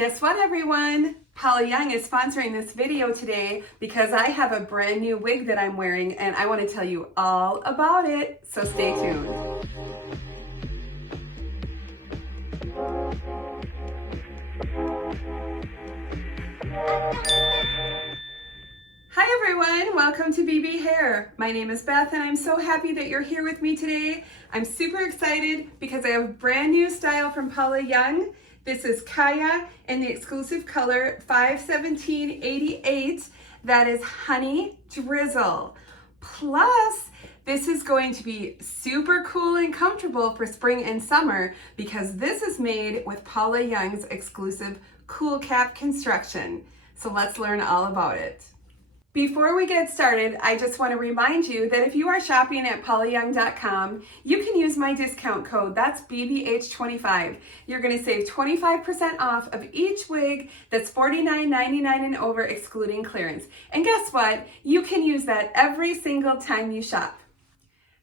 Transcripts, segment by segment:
Guess what, everyone? Paula Young is sponsoring this video today because I have a brand new wig that I'm wearing and I want to tell you all about it, so stay tuned. Hi everyone, welcome to BB Hair. My name is Beth and I'm so happy that you're here with me today. I'm super excited because I have a brand new style from Paula Young. This is KAIA in the exclusive color 51788. That is Honey Drizzle. Plus, this is going to be super cool and comfortable for spring and summer because this is made with Paula Young's exclusive COOLCAP Construction. So let's learn all about it. Before we get started, I just want to remind you that if you are shopping at paulayoung.com, you can use my discount code, that's BBH25. You're going to save 25% off of each wig that's $49.99 and over, excluding clearance. And guess what? You can use that every single time you shop.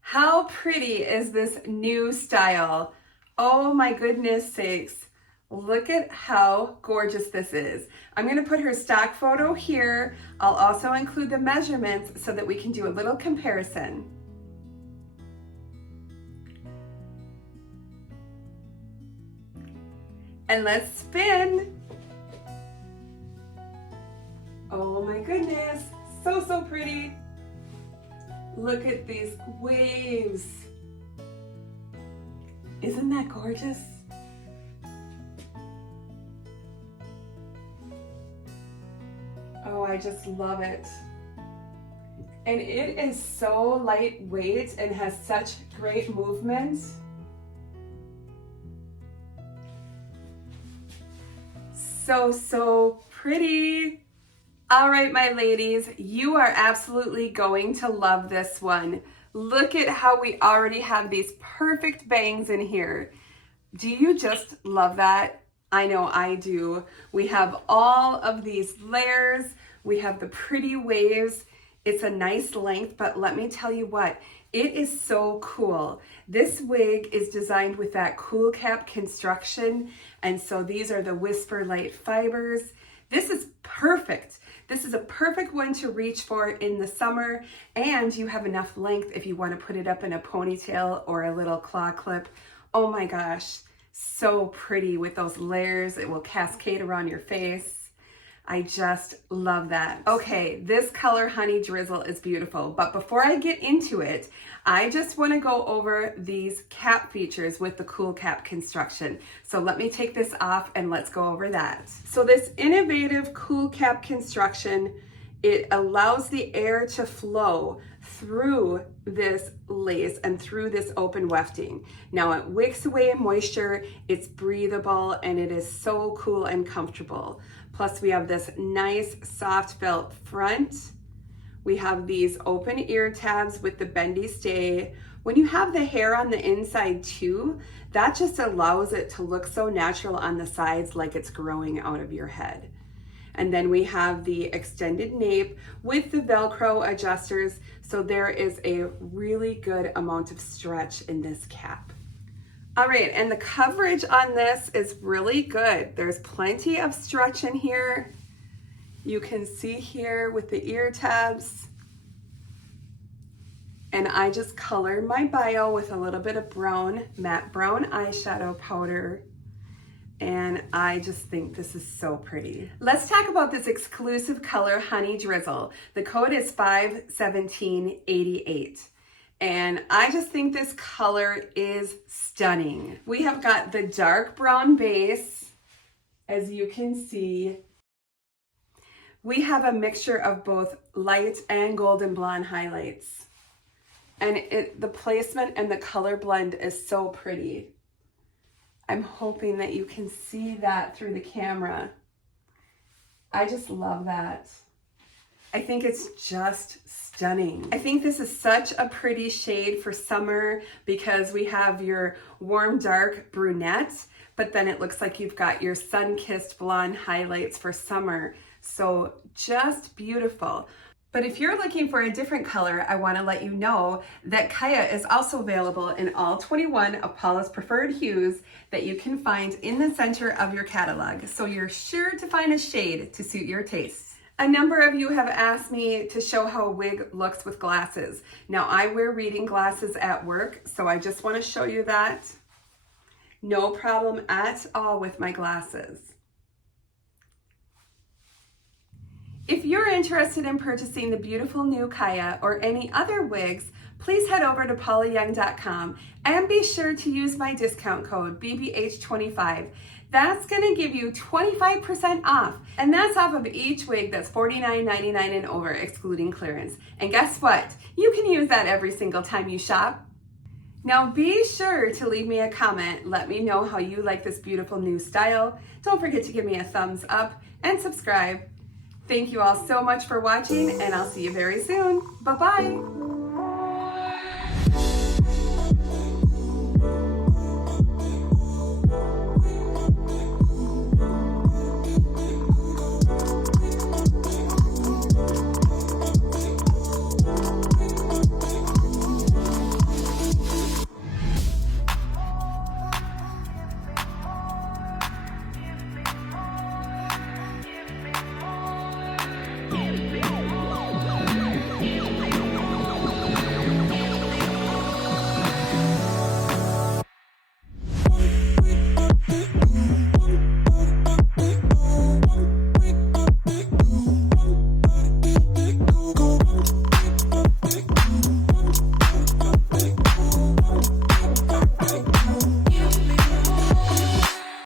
How pretty is this new style? Oh my goodness sakes. Look at how gorgeous this is. I'm going to put her stock photo here. I'll also include the measurements so that we can do a little comparison. And let's spin. Oh my goodness, so pretty. Look at these waves. Isn't that gorgeous? Oh, I just love it. And it is so lightweight and has such great movement. So pretty. All right, my ladies, you are absolutely going to love this one. Look at how we already have these perfect bangs in here. Do you just love that? I know I do. We have all of these layers. We have the pretty waves. It's a nice length, but let me tell you what, it is so cool. This wig is designed with that COOLCAP construction, and so these are the Whisper Light fibers. This is perfect. This is a perfect one to reach for in the summer, and you have enough length if you want to put it up in a ponytail or a little claw clip. Oh my gosh. So pretty with those layers. It will cascade around your face. I just love that. Okay, this color Honey Drizzle is beautiful, but before I get into it, I just want to go over these cap features with the COOLCAP construction. So let me take this off and let's go over that. So this innovative COOLCAP construction, it allows the air to flow through this lace and through this open wefting. Now it wicks away moisture, it's breathable, and it is so cool and comfortable. Plus we have this nice soft felt front. We have these open ear tabs with the bendy stay. When you have the hair on the inside too, that just allows it to look so natural on the sides, like it's growing out of your head. And then we have the extended nape with the Velcro adjusters. So there is a really good amount of stretch in this cap. All right, and the coverage on this is really good. There's plenty of stretch in here. You can see here with the ear tabs. And I just colored my bio with a little bit of brown, matte brown eyeshadow powder. And I just think this is so pretty. Let's talk about this exclusive color, Honey Drizzle. The code is 51788. And I just think this color is stunning. We have got the dark brown base, as you can see. We have a mixture of both light and golden blonde highlights. And the placement and the color blend is so pretty. I'm hoping that you can see that through the camera. I just love that. I think it's just stunning. I think this is such a pretty shade for summer because we have your warm dark brunette, but then it looks like you've got your sun-kissed blonde highlights for summer. So just beautiful. But if you're looking for a different color, I want to let you know that KAIA is also available in all 21 of Paula's preferred hues that you can find in the center of your catalog. So you're sure to find a shade to suit your taste. A number of you have asked me to show how a wig looks with glasses. Now I wear reading glasses at work, so I just want to show you that. No problem at all with my glasses. If you're interested in purchasing the beautiful new KAIA or any other wigs, please head over to paulayoung.com and be sure to use my discount code BBH25. That's gonna give you 25% off, and that's off of each wig that's $49.99 and over, excluding clearance. And guess what? You can use that every single time you shop. Now be sure to leave me a comment. Let me know how you like this beautiful new style. Don't forget to give me a thumbs up and subscribe. Thank you all so much for watching, and I'll see you very soon. Bye-bye.